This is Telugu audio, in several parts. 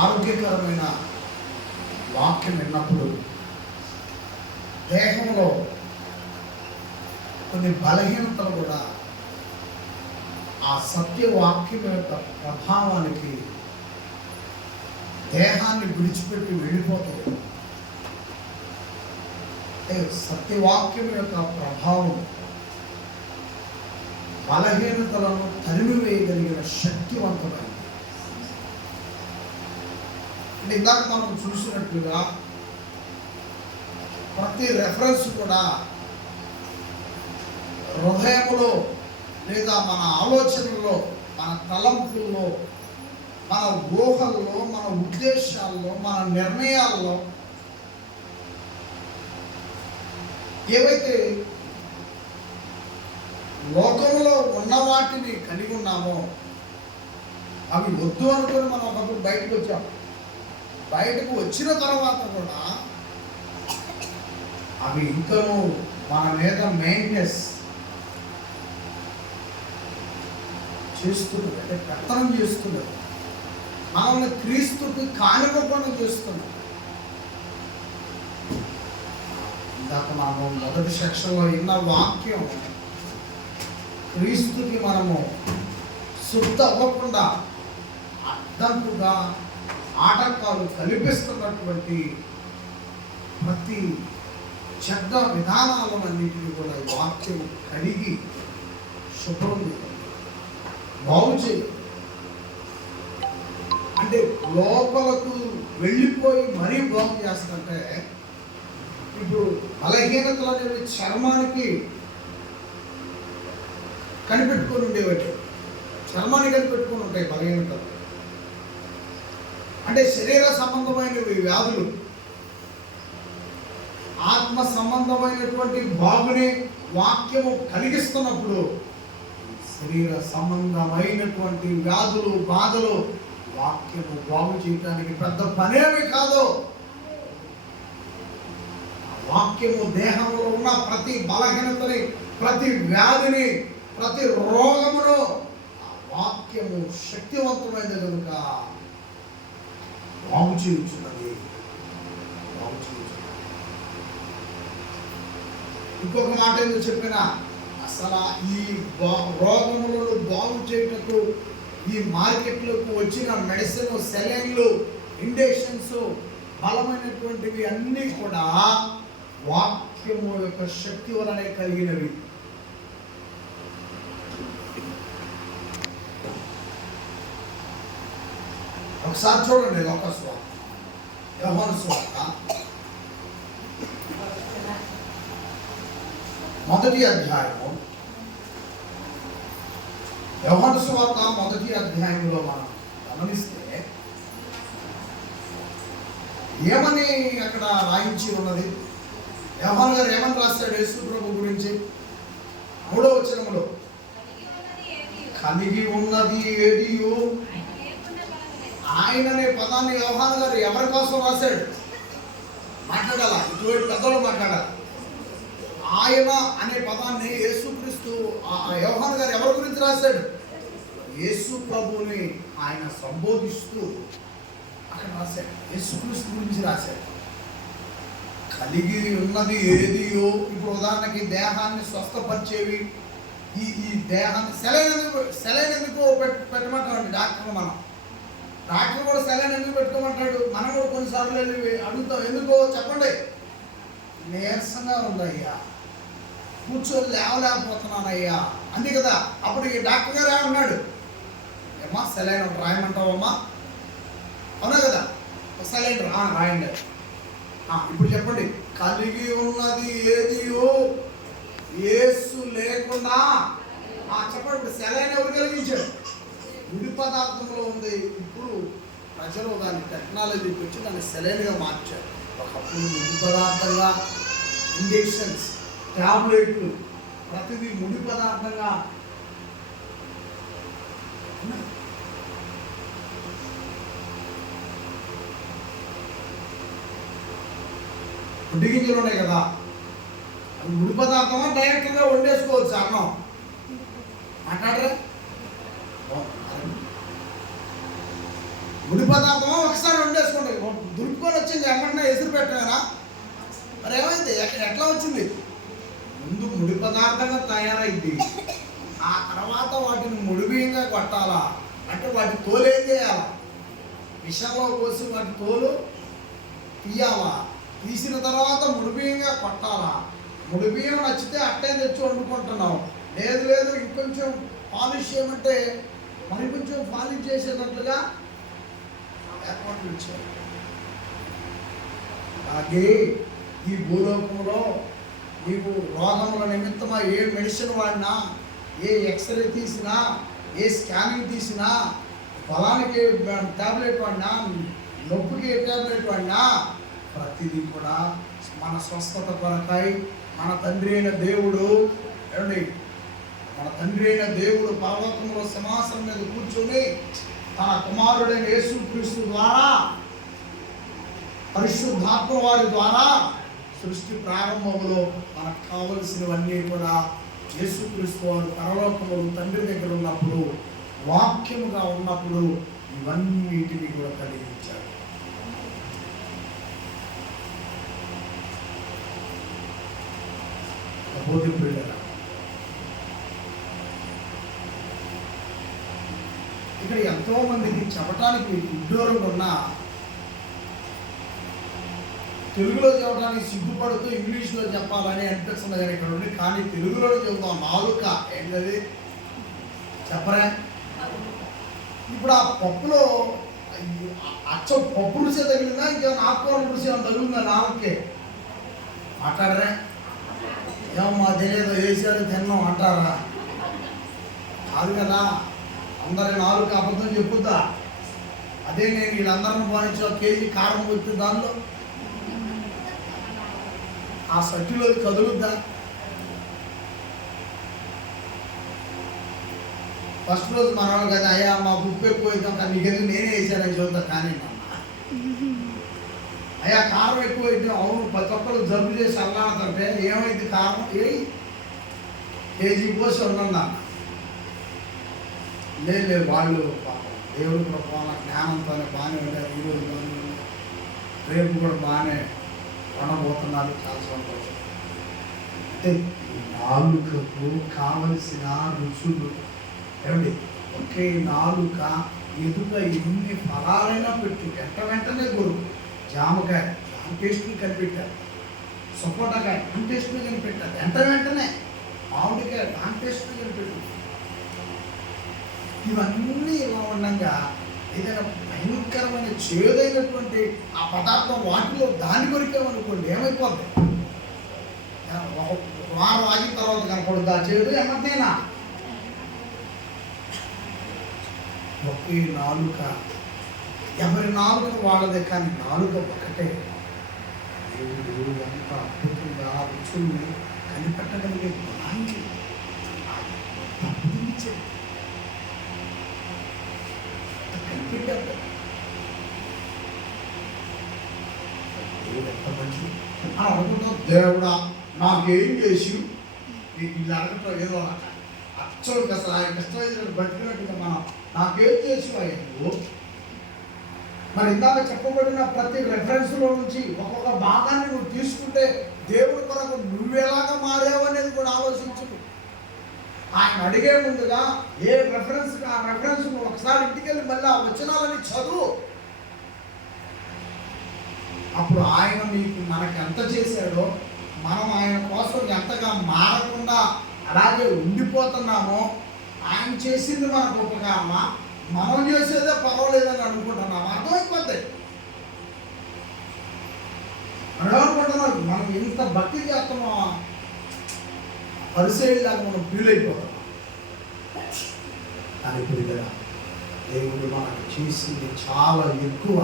ఆరోగ్యకరమైన వాక్యం విన్నప్పుడు దేహంలో కొన్ని బలహీనతలు కూడా ఆ సత్యవాక్యం యొక్క ప్రభావానికి దేహాన్ని విడిచిపెట్టి వెళ్ళిపోతాయి. సత్యవాక్యం యొక్క ప్రభావం బలహీనతలను తరిమివేయగలిగిన శక్తివంతమైన అంటే ఇందాక మనం చూసినట్లుగా ప్రతి రెఫరెన్స్ కూడా హృదయంలో లేదా మన ఆలోచనలో మన తలంపుల్లో మన ఊహల్లో మన ఉద్దేశాల్లో మన నిర్ణయాల్లో ఏవైతే లోకంలో ఉన్న వాటిని కలిగి ఉన్నామో అవి వద్దు అనుకుని మనం ఒకప్పుడు బయటకు వచ్చాము బయటకు వచ్చిన తర్వాత కూడా అవి ఇంకనూ మన మీద మెయింటెనెన్స్ చేస్తున్నది అంటే పెత్తనం చేస్తున్నది మనల్ని క్రీస్తుకి కానివ్వకుండా చేస్తున్నది ఇందాక మనము మొదటి సెక్షన్లో విన్న వాక్యం క్రీస్తుకి మనము శుద్ధ అవ్వకుండా అడ్డంకుగా ఆటంకాలు కల్పిస్తున్నటువంటి ప్రతి చెడ్డ విధానాలన్నింటినీ కూడా వాక్యం కడిగి శుభ్రం బాగు చేయాలి. అంటే లోపలకు వెళ్ళిపోయి మరీ బాగు చేస్తుంటే ఇప్పుడు బలహీనతలు అనేవి చర్మానికి కనిపెట్టుకొని ఉండేవాటి చర్మాన్ని కనిపెట్టుకొని ఉంటాయి బలహీనతలు. అంటే శరీర సంబంధమైనవి వ్యాధులు. ఆత్మ సంబంధమైనటువంటి బాగుని వాక్యము కలిగిస్తున్నప్పుడు శరీర సంబంధమైనటువంటి వ్యాధులు బాధలు వాక్యము బాగు చేయడానికి పెద్ద పనేమి కాదు. వాక్యము దేహంలో ఉన్న ప్రతి బలహీనతని ప్రతి వ్యాధిని ప్రతి రోగమును ఆ వాక్యము శక్తివంతమైనది కనుక బాగు చేయుచున్నది బాగు చేయుచున్నది ఇంకొక మాట ఏదో చెప్పిన అసలు ఈ రోగములను బాగు చేయుటకు ఈ మార్కెట్లోకి వచ్చిన మెడిసిన్ సెలైన్లు ఇండక్షన్స్ బలమైనటువంటివి అన్నీ కూడా వాక్యము యొక్క శక్తి వలనే కలిగినవి ఒకసారి చూడండి ఒక స్వార్థ యోహాను స్వార్థ మొదటి అధ్యాయము యోహాను సువార్త మొదటి అధ్యాయంలో మనం గమనిస్తే ఏమని అక్కడ రాయించి ఉన్నది యోహాను గారు ఏమని రాస్తాడు యేసు ప్రభు గురించి మూడో వచనములో కలిగి ఉన్నది ఏదియో ఆయన అనే పదాన్ని యోహాను గారు ఎవరి కోసం రాశాడు? మాట్లాడాలా? ఇటువంటి పెద్దలు మాట్లాడాలి? ఆయన అనే పదాన్ని యేసుక్రీస్తు ఆ గారు ఎవరి గురించి రాశాడు? యేసు ప్రభుని ఆయన సంబోధిస్తూ అక్కడ రాశాడు. యేసుక్రీస్తు గురించి రాశాడు. కలిగి ఉన్నది ఏదియో? ఇప్పుడు ఉదాహరణకి దేహాన్ని స్వస్థపరిచేవి ఈ ఈ దేహాన్ని సెలైన సెలైన ఎందుకు పెట్టమంటామండి డాక్టర్ మనం. డాక్టర్ కూడా సెలైన్ ఎందుకు పెట్టుకోమంటాడు మనం కూడా కొన్నిసార్లు వెళ్ళి అడుగుతాం. ఎందుకో చెప్పండి. నీరసంగా ఉందయ్యా. కూర్చొని లేవలేకపోతున్నానయ్యా. అంది కదా అప్పుడు ఈ డాక్టర్ గారు ఏమన్నాడు ఏమ్మా సెలైన్ రాయమంటావమ్మా? అవునా కదా? సెలైన్ రా రాయండి. ఇప్పుడు చెప్పండి. కలిగి ఉన్నది ఏదియో? ఏసు లేకుండా ఆ, చెప్పండి. సెలైన్ ఎవరు కలిగించాడు ముడి పదార్థంలో ఉంది. ప్రజలు దాని టెక్నాలజీకి వచ్చి దాన్ని సెలైన్గా మార్చారు. ఒకప్పుడు ముడి పదార్థంగా ఇంజెక్షన్స్ టాబ్లెట్లు ప్రతిదీ ముడి పదార్థంగా. ఉన్నాయి. గింజలు ఉన్నాయి కదా. అది ముడి పదార్థమా డైరెక్ట్గా వండేసుకోవచ్చు అన్నం. మాట్లాడరా? ముడి పదార్థం ఒకసారి వండేసుకోండి దురుపుకొని వచ్చింది ఎక్కడన్నా ఎదురు పెట్టారా? మరి ఏమైంది? ఎట్లా వచ్చింది? ముందు ముడి పదార్థంగా తయారైంది. ఆ తర్వాత వాటిని ముడిబియ్యంగా కొట్టాలా? అంటే వాటి తోలు ఏం చేయాలా? విషంలో పోసి వాటి తోలు తీయాలా? తీసిన తర్వాత ముడిబియ్యంగా కొట్టాలా? ముడిబియ్యం నచ్చితే అట్టే తెచ్చి వండుకుంటున్నాం లేదు లేదు ఇంకొంచెం పాలిష్ చేయమంటే మరి కొంచెం పాలిష్ చేసేటట్లుగా ఏర్పాటు ఇచ్చారు అలాగే ఈ భూలోకంలో నీకు రోగముల నిమిత్తమా ఏ మెడిసిన్ వాడినా ఏ ఎక్స్రే తీసినా ఏ స్కానింగ్ తీసినా బలానికి ట్యాబ్లెట్ వాడినా నొప్పికి ఏ ట్యాబ్లెట్ వాడినా ప్రతిదీ కూడా మన స్వస్థత కొరకై మన తండ్రి అయిన దేవుడు ఏమండి? మన తండ్రి అయిన దేవుడు పర్వతంలో సింహాసనం మీద కూర్చొని తన కుమారుడైన యేసుక్రీస్తు ద్వారా పరిశుద్ధాత్మ వారి ద్వారా సృష్టి ప్రారంభంలో మనకు కావలసినవన్నీ కూడా యేసుక్రీస్తు వారు పరలోకములు తండ్రి దగ్గర ఉన్నప్పుడు వాక్యముగా ఉన్నప్పుడు ఇవన్నిటిని కూడా కలిగించాడు బోధి ఇక్కడ ఎంతోమందికి చెప్పటానికి విడ్డూరంగా ఉన్న తెలుగులో చెప్పడానికి సిగ్గుపడుతూ ఇంగ్లీష్లో చెప్పాలని అనిపిస్తుంది కానీ ఇక్కడ ఉండి కానీ తెలుగులో చెబుతాం నాలుక. ఏంటది? చెప్పరా? ఇప్పుడు ఆ పప్పులో అచ్చ పప్పు రుచి తగిలిందా? ఇంకేమైనా ఆకుకూర రుచి ఏమైనా తగిలిందా నాలుకే? మాట్లాడరా? ఏమో మా తెలియదు వేసారు తిన్నాం అంటారా? కాదు కదా. అందరి నాలుగు అబద్ధం చెప్పుద్దా అదే నేను వీళ్ళందరిని పోనించిన ఒక కేజీ కారం వచ్చి దానిలో. ఆ సట్టిలో కదులుద్దా? ఫస్ట్ రోజు మన వాళ్ళు కదా అయ్యా మా ఉప్పు ఎక్కువైందాం కానీ నీకెందుకు నేనే వేసానని చెబుతా కానీ అయ్యా కారం ఎక్కువ అయితే అవును ప్రతి ఒక్కరు జబ్బు చేసి అల్లాడుతుంటే ఏమైంది కారం? ఏ కేజీ పోసి ఉండన్నా లేదు లేదు వాళ్ళు దేవుడు కూడా జ్ఞానంతోనే బాగానే ఉండారు ఈ రోజు రేపు కూడా బాగానే కొనబోతున్నారు చాలా సంతోషం. అంటే నాలుకకు కావలసిన రుచులు ఏమండి? ఒకే నాలుక ఎదుట ఎన్ని ఫలాలైనా పెట్టి వెంట వెంటనే గురు జామకాయ జామ టేస్ట్ని కనిపెట్టారు సపోటాకాయ దాని టేస్ట్ని కనిపెట్టారు వెంట వెంటనే మామిడికాయ దాని టేస్ట్ని కనిపెట్టారు కారణంగా ఏదైనా భయంకరమైన చేదైనటువంటి ఆ పదార్థం వాటిలో దాని కొరికామనుకోండి ఏమైపోద్ది? వారం ఆగిన తర్వాత కనపడదు ఆ చేదు ఎమ్మటైనా ఒకే నాలుక. ఎవరి నాలుక వాళ్ళదే కానీ నాలుక ఒకటే దేవుడు ఎంత అద్భుతంగా రుచుల్ని కనిపెట్టగలిగే గుణానికి తప్పించాడు కనిపెట్టాడు దేవుడు ఎంత మంచి అని అనుకుంటాం దేవుడా నాకేం చేసి ఇలా అడగటం ఏదో అచ్చలు అసలు ఆయన కష్టమైన బతికినట్టుగా మనం నాకేం చేసి నువ్వు మరి ఇందాక చెప్పబడిన ప్రతి రెఫరెన్స్లో నుంచి ఒక్కొక్క భాగాన్ని నువ్వు తీసుకుంటే దేవుడి కొరకు నువ్వెలాగా మారావు అనేది కూడా ఆలోచించు ఆయన అడిగే ముందుగా ఏ రెఫరెన్స్ ఆ రెఫరెన్స్ నువ్వు ఒకసారి ఇంటికి వెళ్ళి మళ్ళీ ఆ వచనాలని చదువు. అప్పుడు ఆయన మీకు మనకి ఎంత చేశాడో మనం ఆయన కోసం ఎంతగా మారకుండా అలాగే ఉండిపోతున్నామో ఆయన చేసింది మనకు ఉపకారమా? మనం చేసేదే పర్వాలేదని అనుకుంటున్నాం అర్థమైపోద్ది. అనుకుంటున్నాం మనం ఇంత భక్తి చేస్తున్నామా? పరిశీలిలాగా మనం ఫీల్ అయిపోతాం అని ఇప్పుడు దేవుడు మనకు చేసింది చాలా ఎక్కువ.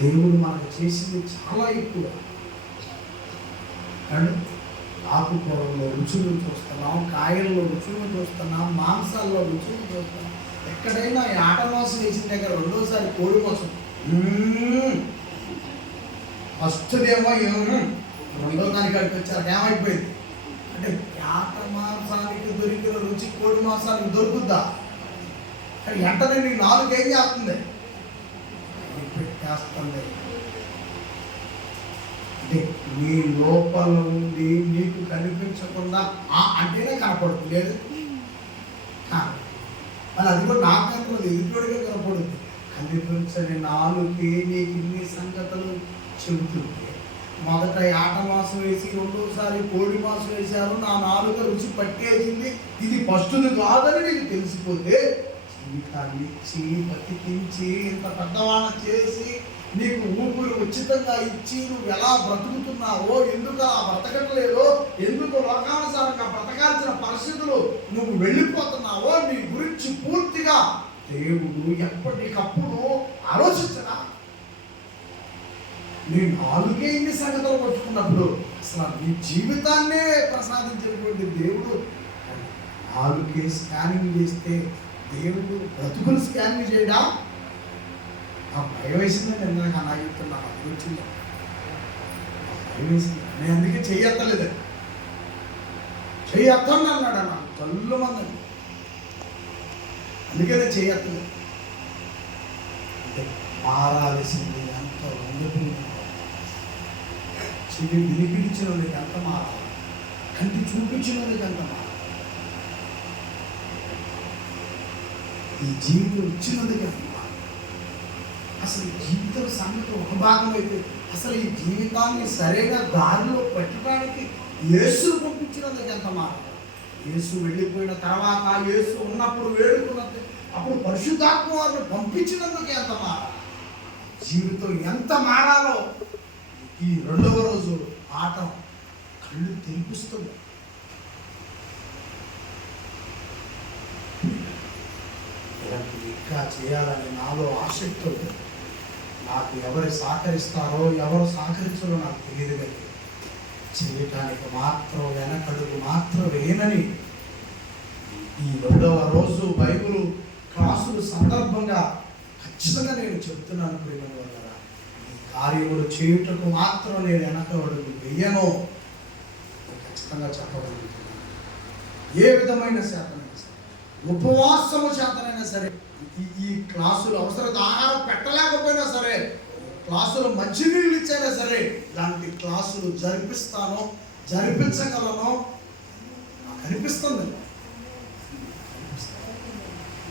దేవుడు మనకు చేసింది చాలా ఎక్కువ. అండ్ ఆకుకూరల్లో రుచులు చూస్తున్నాం కాయల్లో రుచులు చూస్తున్నాం మాంసాల్లో రుచులు చూస్తున్నాం. ఎక్కడైనా ఈ ఆట మాసం వేసిన దగ్గర రెండోసారి కోడి మోసం. ఫస్ట్ ఏమో ఏమో. రెండో దానికి అడిగి వచ్చారు ఏమైపోయింది అంటే ఆట మాంసానికి దొరికిన రుచి కోడి మాంసానికి దొరుకుద్దా? కానీ వెంటనే నీ నాలుగు ఏం చేస్తుంది? చేస్తుంది అంటే నీ లోపల ఉంది నీకు కనిపించకుండా ఆ అంటేనే కనపడుతుంది. లేదు? మరి అది కూడా నాకు కనపడదు ఎదుటివాడిగా కనపడుతుంది. కనిపించని నాలుగే నీకు ఇన్ని సంగతులు చెబుతుంది మొదట ఆట మాసం వేసి రెండోసారి కోడి మాసం వేశారు. నా నాలుగు రుచి పట్టేసింది. ఇది ఫస్ట్ది కాదని నీకు తెలిసిపోతే జీవితాన్ని ఇచ్చి బతికించి ఇంత పెద్దవాళ్ళ చేసి నీకు ఊపిరి ఉచితంగా ఇచ్చి నువ్వు ఎలా బ్రతుకుతున్నావో ఎందుకు అలా బ్రతకట్లేదో ఎందుకు లోకానుసారంగా బ్రతకాల్సిన పరిస్థితులు నువ్వు వెళ్ళిపోతున్నావో నీ గురించి పూర్తిగా దేవుడు ఎప్పటికప్పుడు ఆలోచించరా? నీ నాలుగే ఇన్ని సంగతులు పట్టుకున్నప్పుడు అసలు నీ జీవితాన్నే ప్రసాదించినటువంటి దేవుడు నాలుగే స్కానింగ్ చేస్తే దేవుడు బ్రతుకులు స్కాన్ చేయడా? ఆ భయం వేసిందని నేను నాకు అలా చెప్తున్నా? అది వచ్చింది. భయం వేసింది. నేను అందుకే చెయ్యత్తలేదు చెయ్యత్తండి అన్నాడు అన్న. తల్లు మందని అందుకే నేను చెయ్యత్తలేదు అంటే మారాల్సింది ఎంత వండుతుంది చెవి వినిపించిన వాళ్ళకి ఎంత మారాలి? కంటి చూపించిన వాళ్ళకి ఎంత మారాలి? ఈ జీవితం ఇచ్చినందుకు ఎంత అసలు జీవితం సంగతి ఒక భాగం అయితే అసలు ఈ జీవితాన్ని సరైన దారిలో పెట్టడానికి యేసు పంపించినందుకు ఎంత మాట యేసు వెళ్ళిపోయిన తర్వాత యేసు ఉన్నప్పుడు వేడుకున్నది అప్పుడు పరిశుద్ధాత్మ వారిని పంపించినందుకు ఎంత మాట. జీవితం ఎంత మారాలో ఈ రెండవ రోజు ఆట కళ్ళు తెలిపిస్తుంది ఇలాంటి ఇంకా చేయాలని నాలో ఆసక్తి ఉంది. నాకు ఎవరు సహకరిస్తారో ఎవరు సహకరించారో నాకు తెలియదు కానీ చేయటానికి మాత్రం వెనకడుగు మాత్రం వేయనని ఈ రెండవ రోజు బైబుల్ క్లాసులు సందర్భంగా ఖచ్చితంగా నేను చెప్తున్నాను ప్రేమ వల్ల ఈ కార్యములు చేయుటకు మాత్రం నేను వెనక అడుగు వెయ్యను ఖచ్చితంగా చెప్పగలుగుతున్నాను. ఏ విధమైన శాతనైనా సరే ఉపవాసము శాతనైనా సరే ఈ క్లాసులు అవసరం ఆహారం పెట్టలేకపోయినా సరే క్లాసులు మంచినీళ్ళు ఇచ్చైనా సరే ఇలాంటి క్లాసులు జరిపిస్తాను జరిపించగలను. నాకు అనిపిస్తుంది.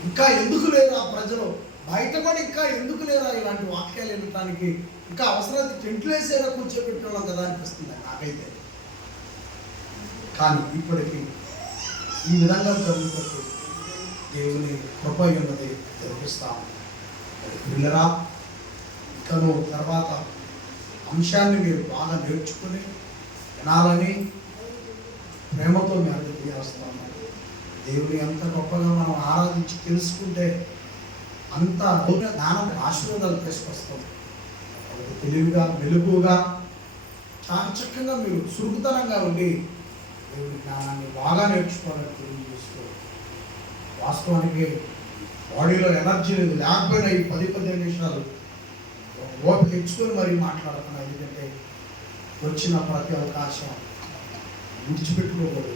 ఇంకా ఎందుకు లేరా ప్రజలు? బయట కూడా ఇంకా ఎందుకు లేరా ఇలాంటి వాక్యాలు వినటానికి? ఇంకా అవసరం టెంట్లు వేసేలా కూర్చోబెట్టడం కదా అనిపిస్తుంది నాకైతే. కానీ ఇప్పటికీ ఈ విధంగా జరుగుతుంది. దేవుని కృప ఉన్నది జరిపిస్తాము పిల్లరా ఇంకను తర్వాత అంశాన్ని మీరు బాగా నేర్చుకుని వినాలని ప్రేమతో మీ అందరికీ చేస్తాము దేవుని ఎంత గొప్పగా మనం ఆరాధించి తెలుసుకుంటే అంత జ్ఞానం ఆశీర్వాదాలు తీసుకొస్తాం. తెలివిగా మెలుగుగా చాలా చక్కగా మీరు సురుకుతనంగా ఉండి దేవుని జ్ఞానాన్ని బాగా నేర్చుకోవాలని తెలియజేస్తూ వాస్తవానికి బాడీలో ఎనర్జీ లేకపోయినా ఈ పది పదిహేను నిమిషాలు ఓపిక తెచ్చుకొని మరీ మాట్లాడుతున్నా ఎందుకంటే వచ్చిన ప్రతి అవకాశం విడిచిపెట్టుకోకూడదు.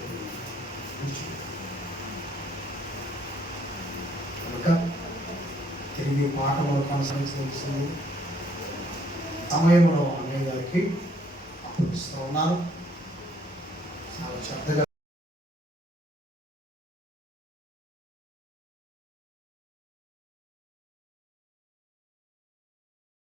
కనుక తిరిగి పాఠములు కొనసాగించవలసింది. సమయంలో అన్నయ్య గారికి అప్పగిస్తూ ఉన్నారు చాలా శ్రద్ధగా